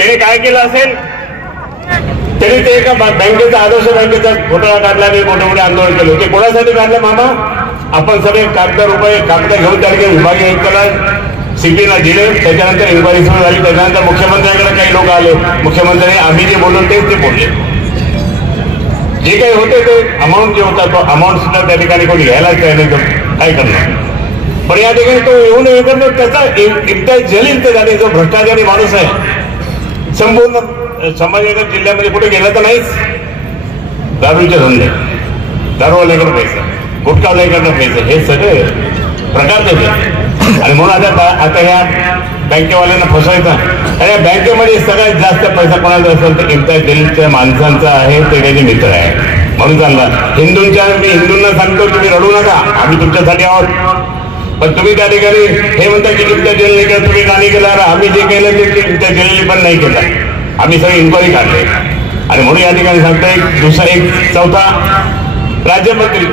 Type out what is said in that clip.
त्याने काय केलं असेल, तरी ते एका बँकेचा आदर्श बँकेचा घोटाळा काढला आणि मोठे मोठे आंदोलन केले. ते कोणासाठी काढलं मामा? आपण सगळे कागद घेऊन त्या विभागीय आयुक्ताला सीपीला दिले. त्याच्यानंतर इन्क्वायरी सुरू झाली. त्याच्यानंतर मुख्यमंत्र्यांकडे काही लोक आले. मुख्यमंत्र्यांनी आम्ही जे बोललो तेच ते बोलले. जे काही होते ते अमाऊंट जे होता तो अमाऊंट सुद्धा त्या ठिकाणी कोणी घ्यायलाच तयार नाही. काय करणार? पण या ठिकाणी तो येऊन हे करतो त्याचा इम्तियाज जलील ते झाले. जो भ्रष्टाचारी माणूस आहे संपूर्ण संभाजीनगर जिल्ह्यामध्ये कुठे गेला तर नाहीच. दारूचे धंदे, दारूवाल्याकडे पैसा, गुटखावाल्याकडनं पैसे, हे सगळे प्रकार त्याचे. आणि म्हणून आता या बँकेवाल्यांना फसवायचा. आणि या बँकेमध्ये सगळ्यात जास्त पैसा कोणाचा असेल तर इम्तियाज जलीलच्या माणसांचा आहे. ते त्याचे मित्र आहे. म्हणून चालला मी हिंदूंना सांगतो तुम्ही रडू नका, आम्ही तुमच्यासाठी आहोत. पण तुम्ही त्या ठिकाणी हे म्हणता की इम्तियाज जलील केलं, तुम्ही का नाही केलं? आम्ही जे केलं ते इम्तियाज जलील पण नाही केलं. आम्ही सगळे इन्क्वायरी काढले. आणि म्हणून या ठिकाणी सांगता एक चौथा राज्यमंत्री